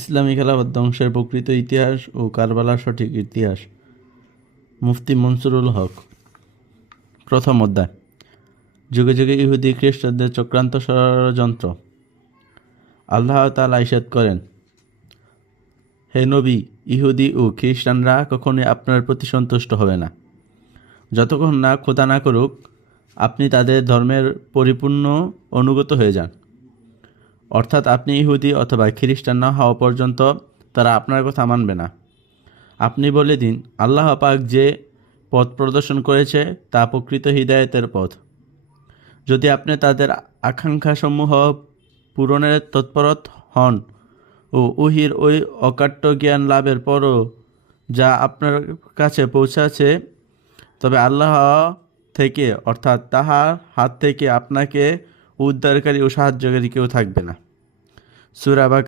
ইসলামী খেলাফত ধ্বংসের প্রকৃত ইতিহাস ও কারবালার সঠিক ইতিহাস। মুফতি মনসুরুল হক। প্রথম অধ্যায়। যুগে যুগে ইহুদি খ্রিস্টানদের চক্রান্ত ষড়যন্ত্র। আল্লাহ তাআলা ইরশাদ করেন, হে নবী, ইহুদি ও খ্রিস্টানরা কখনোই আপনার প্রতি সন্তুষ্ট হবে না, যতক্ষণ না খোদা না করুক আপনি তাদের ধর্মের পরিপূর্ণ অনুগত হয়ে যান। অর্থাৎ আপনি ইহুদি অথবা খ্রিস্টান না হওয়া পর্যন্ত তারা আপনার কথা মানবে না। আপনি বলে দিন, আল্লাহ পাক যে পথ প্রদর্শন করেছে তা প্রকৃত হিদায়াতের পথ। যদি আপনি তাদের আকাঙ্ক্ষাসমূহ পূরণের তৎপর হন ও ওহীর ওই অকাট্য জ্ঞান লাভের পরও যা আপনার কাছে পৌঁছাছে, তবে আল্লাহ থেকে অর্থাৎ তাহার হাত থেকে আপনাকে উদ্ধারকারী ও সাহায্যকারী কেউ থাকবে না। সূরা